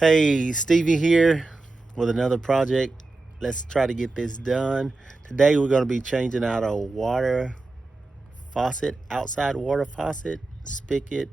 Hey, Stevie here with another project. Let's try to get this done. Today we're going to be changing out a water faucet, outside water faucet, spigot,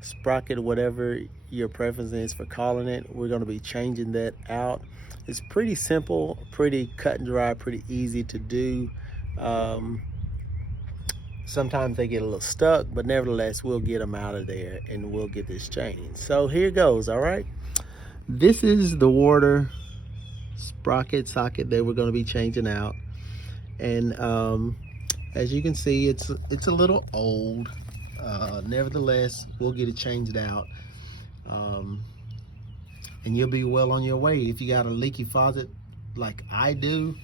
sprocket, whatever your preference is for calling it. We're going to be changing that out. It's pretty simple, pretty cut and dry, pretty easy to do. Um, Sometimes they get a little stuck, but nevertheless, we'll get them out of there and we'll get this changed. So here goes, all right? This is the water sprocket socket that we're going to be changing out, and as you can see, it's a little old. Nevertheless, we'll get it changed out, um, and you'll be well on your way. If you got a leaky faucet like I do,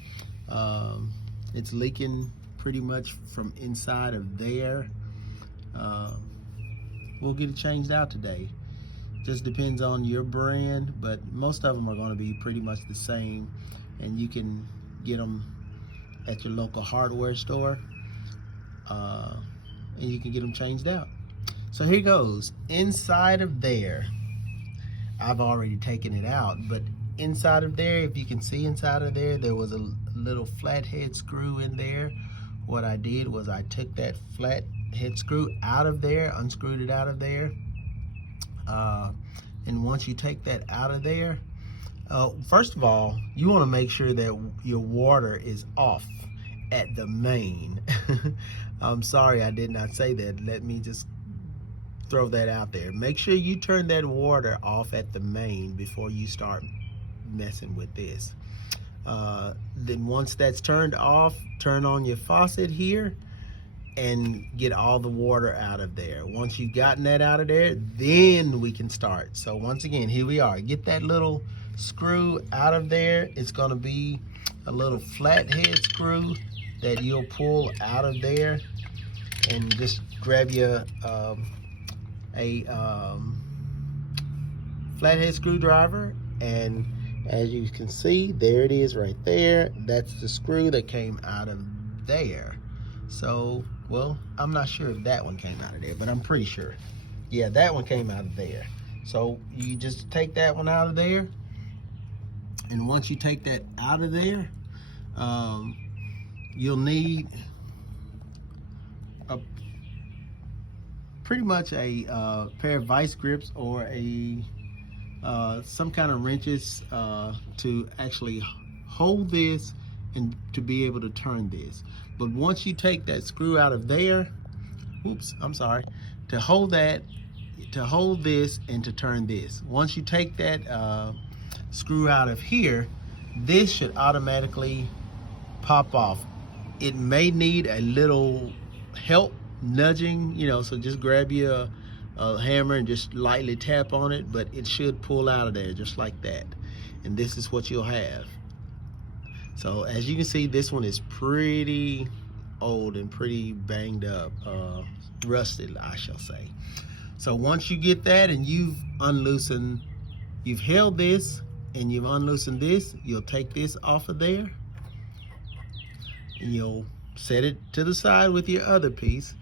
it's leaking pretty much from inside of there. uh, we'll get it changed out today. Just depends on your brand, but most of them are going to be pretty much the same, and you can get them at your local hardware store, and you can get them changed out. So here goes. Inside of there, I've already taken it out, but inside of there, if you can see inside of there, there was a little flathead screw in there. What I did was I took that flathead screw out of there, unscrewed it out of there. And once you take that out of there, first of all, you want to make sure that your water is off at the main. I'm sorry I did not say that. Let me just throw that out there. Make sure you turn that water off at the main before you start messing with this. Then once that's turned off, turn on your faucet here and get all the water out of there. Once you've gotten that out of there, then we can start. So once again, here we are. Get that little screw out of there. It's going to be a little flathead screw that you'll pull out of there, and just grab your flathead screwdriver, and as you can see, there it is right there. That's the screw that came out of there. So, well, I'm not sure if that one came out of there, but I'm pretty sure. Yeah, that one came out of there. So you just take that one out of there, and once you take that out of there, you'll need pretty much a pair of vice grips, or some kind of wrenches to actually hold this and to be able to turn this. But once you take that screw out of there, to hold that, to hold this and to turn this. Once you take that screw out of here, this should automatically pop off. It may need a little help nudging, so just grab your a hammer and just lightly tap on it, but it should pull out of there just like that. And this is what you'll have. So as you can see, this one is pretty old and pretty banged up, rusted, I shall say. So once you get that and you've held this and you've unloosened this, you'll take this off of there and you'll set it to the side with your other piece.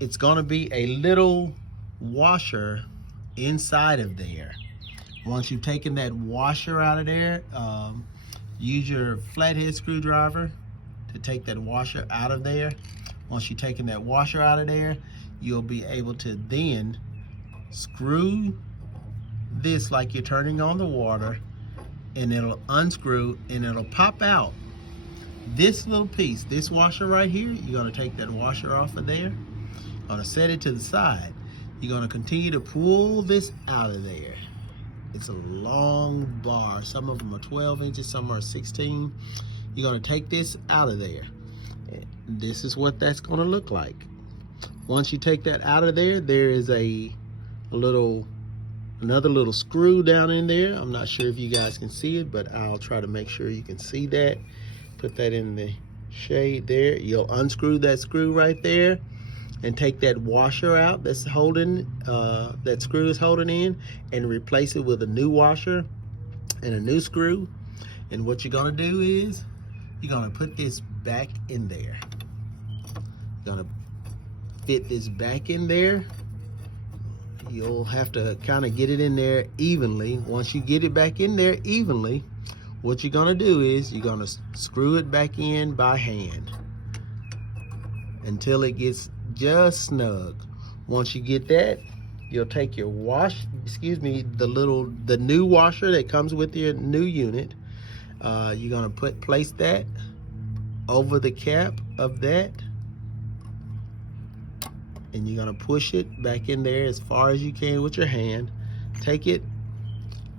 It's going to be a little washer inside of there. Once you've taken that washer out of there, use your flathead screwdriver to take that washer out of there. Once you've taken that washer out of there, you'll be able to then screw this like you're turning on the water, and it'll unscrew and it'll pop out this little piece, this washer right here. You're going to take that washer off of there, going to set it to the side. You're going to continue to pull this out of there. It's a long bar. Some of them are 12 inches, some are 16. You're going to take this out of there. This is what that's going to look like. Once you take that out of there, there is another little screw down in there. I'm not sure if you guys can see it, but I'll try to make sure you can see that. Put that in the shade there. You'll unscrew that screw right there and take that washer out that's holding, that screw is holding in, and replace it with a new washer and a new screw. And what you're gonna do is, you're gonna put this back in there. You're gonna fit this back in there. you'll have to kind of get it in there evenly. Once you get it back in there evenly, what you're gonna do is you're gonna screw it back in by hand until it gets just snug. Once you get that, you'll take your the new washer that comes with your new unit. You're gonna place that over the cap of that, and you're gonna push it back in there as far as you can with your hand. Take it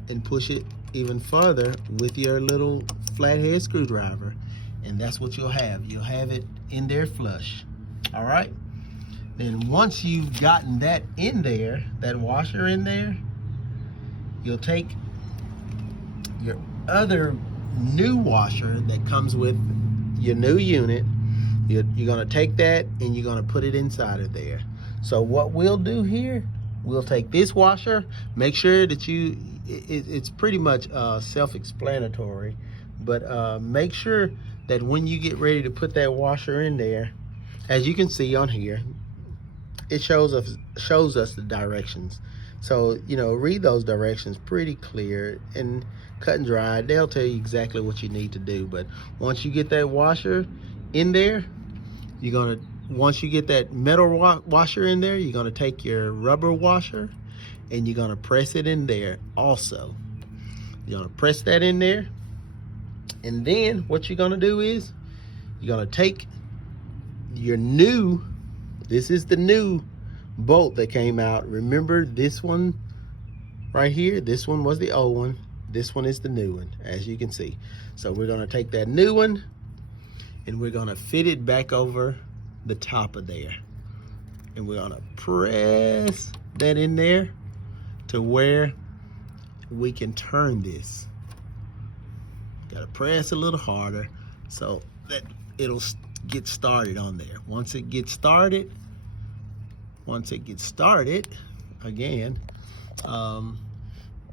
and push it even further with your little flathead screwdriver, and that's what you'll have. You'll have it in there flush. All right? Then once you've gotten that in there, that washer in there, you'll take your other new washer that comes with your new unit. You're gonna take that and you're gonna put it inside of there. So what we'll do here, we'll take this washer, make sure that it's pretty much self-explanatory, but make sure that when you get ready to put that washer in there, as you can see on here, it shows us the directions. So, you know, read those directions pretty clear and cut and dry. They'll tell you exactly what you need to do. But once you get that washer in there, once you get that metal washer in there, you're gonna take your rubber washer and you're gonna press it in there also. You're gonna press that in there, and then what you're gonna do is you're gonna take your this is the new bolt that came out. Remember this one right here? This one was the old one. This one is the new one, as you can see. So we're gonna take that new one and we're gonna fit it back over the top of there. And we're gonna press that in there to where we can turn this. Gotta press a little harder so that it'll get started on there. Once it gets started, again,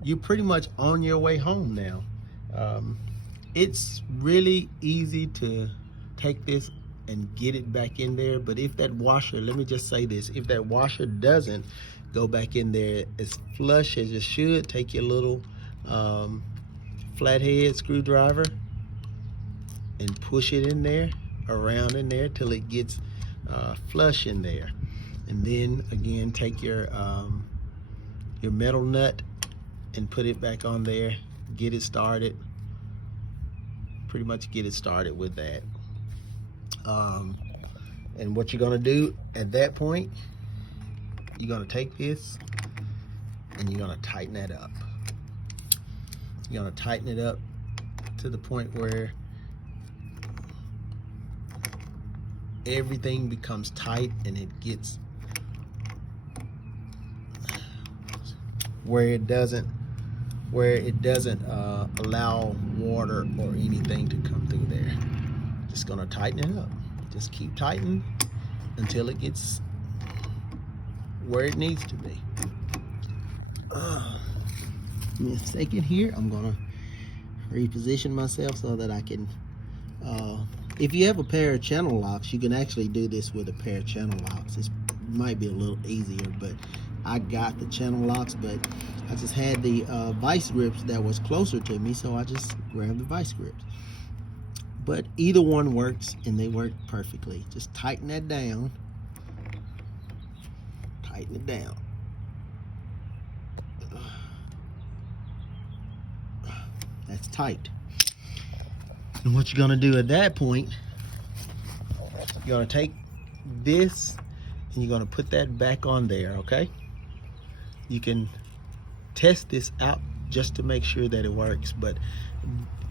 you're pretty much on your way home now. It's really easy to take this and get it back in there, but if that washer, let me just say this, if that washer doesn't go back in there as flush as it should, take your little flathead screwdriver and push it in there, around in there till it gets flush in there. And then again, take your metal nut and put it back on there, get it started, pretty much get it started with that. And what you're gonna do at that point, you're gonna take this and you're gonna tighten that up. You're gonna tighten it up to the point where everything becomes tight and it gets where it doesn't allow water or anything to come through there. Just gonna tighten it up. Just keep tightening until it gets where it needs to be. Give me a second here. I'm gonna reposition myself so that I can if you have a pair of channel locks, you can actually do this with a pair of channel locks. It might be a little easier, but I got the channel locks, but I just had the vice grips that was closer to me, so I just grabbed the vice grips. But either one works, and they work perfectly. Just tighten that down. Tighten it down. That's tight. And what you're gonna do at that point, you're gonna take this and you're gonna put that back on there, okay? You can test this out just to make sure that it works, but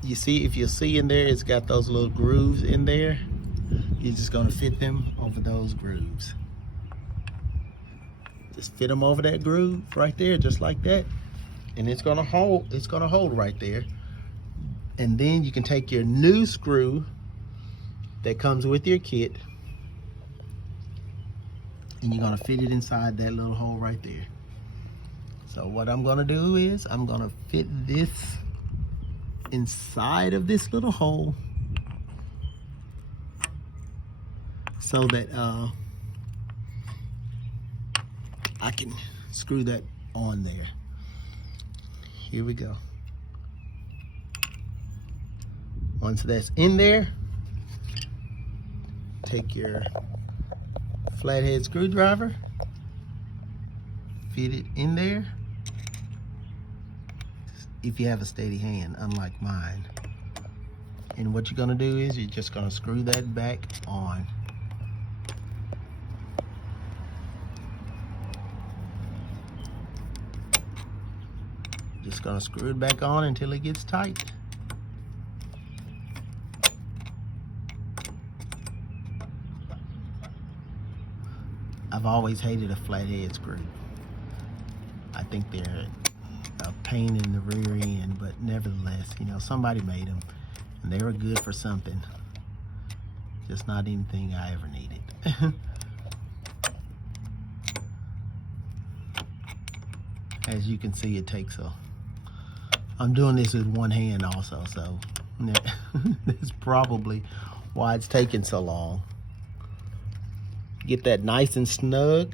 you see, if you see in there, it's got those little grooves in there. You're just gonna fit them over those grooves. Just fit them over that groove right there, just like that. And it's gonna hold right there. And then you can take your new screw that comes with your kit and you're gonna fit it inside that little hole right there. So what I'm gonna do is I'm gonna fit this inside of this little hole so that I can screw that on there. Here we go. Once that's in there, take your flathead screwdriver, fit it in there. If you have a steady hand, unlike mine. And what you're gonna do is you're just gonna screw that back on. Just gonna screw it back on until it gets tight. I've always hated a flathead screw. I think they're a pain in the rear end, but nevertheless, you know, somebody made them and they were good for something. Just not anything I ever needed. As you can see, it takes I'm doing this with one hand also, so that's probably why it's taking so long. Get that nice and snug.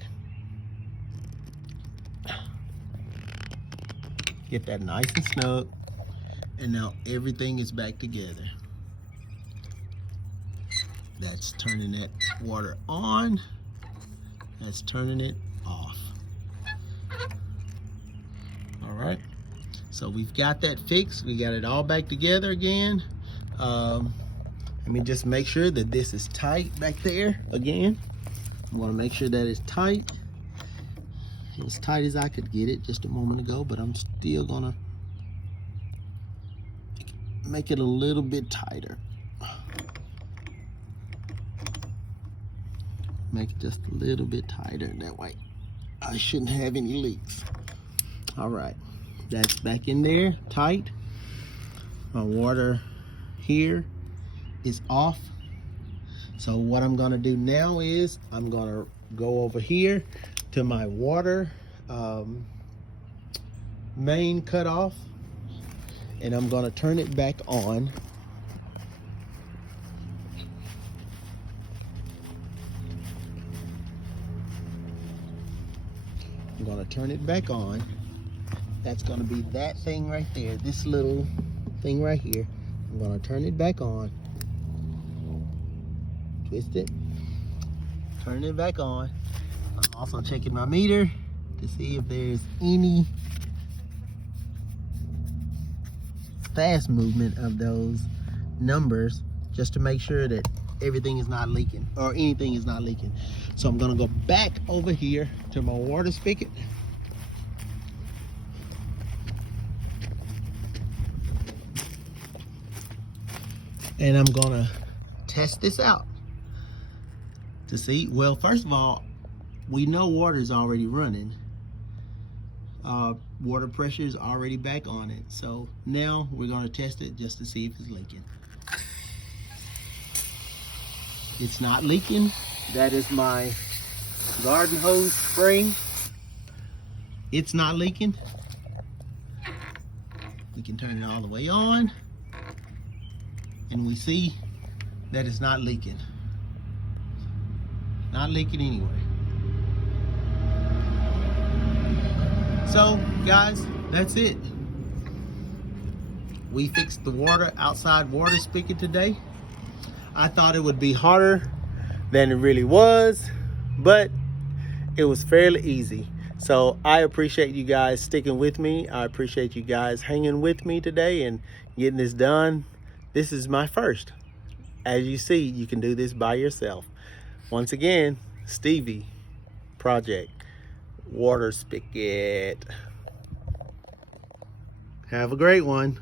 Get that nice and snug. And now everything is back together. That's turning that water on. That's turning it off. All right. So we've got that fixed. We got it all back together again. Let me just make sure that this is tight back there again. I want to make sure that it's tight. As tight as I could get it just a moment ago, but I'm still gonna make it a little bit tighter. Make it just a little bit tighter, that way I shouldn't have any leaks. All right, that's back in there, tight. My water here is off. So what I'm gonna do now is I'm gonna go over here to my water main cutoff, and I'm gonna turn it back on. I'm gonna turn it back on. That's gonna be that thing right there, this little thing right here. I'm gonna turn it back on. Twist it, turn it back on. I'm also checking my meter to see if there's any fast movement of those numbers, just to make sure that everything is not leaking or anything is not leaking. So I'm gonna go back over here to my water spigot. And I'm gonna test this out to see. Well, first of all, we know water is already running. Water pressure is already back on it. So now we're gonna test it just to see if it's leaking. It's not leaking. That is my garden hose spring. It's not leaking. We can turn it all the way on, and we see that it's not leaking. Not leaking anyway. So guys, that's it. We fixed the outside water spigot today. I thought it would be harder than it really was, but it was fairly easy. So I appreciate you guys sticking with me. I appreciate you guys hanging with me today and getting this done. This is my first. As you see, you can do this by yourself. Once again, Stevie Project Water Spigot. Have a great one.